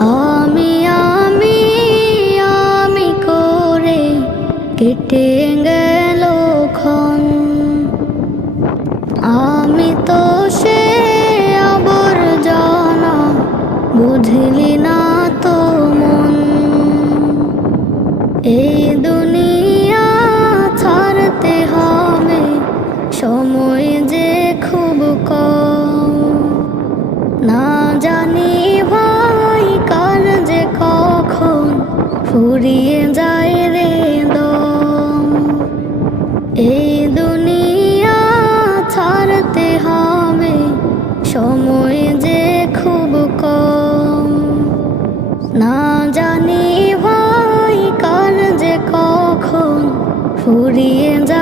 আমি আমি আমি করে কেটে গেল ক্ষণ। আমি তো সে আবর্জনা, বুঝলি না তো মন। এই দুনিয়া ছাড়তে হবে, সময় যে খুব কম। না জানি ভাই কার যে কখন ফুরিয়ে যায় রে দম। এই দুনিয়া ছাড়তে হবে, সময় যে খুব কম। না জানি ভাই কার যে কখন ফুরিয়ে যায়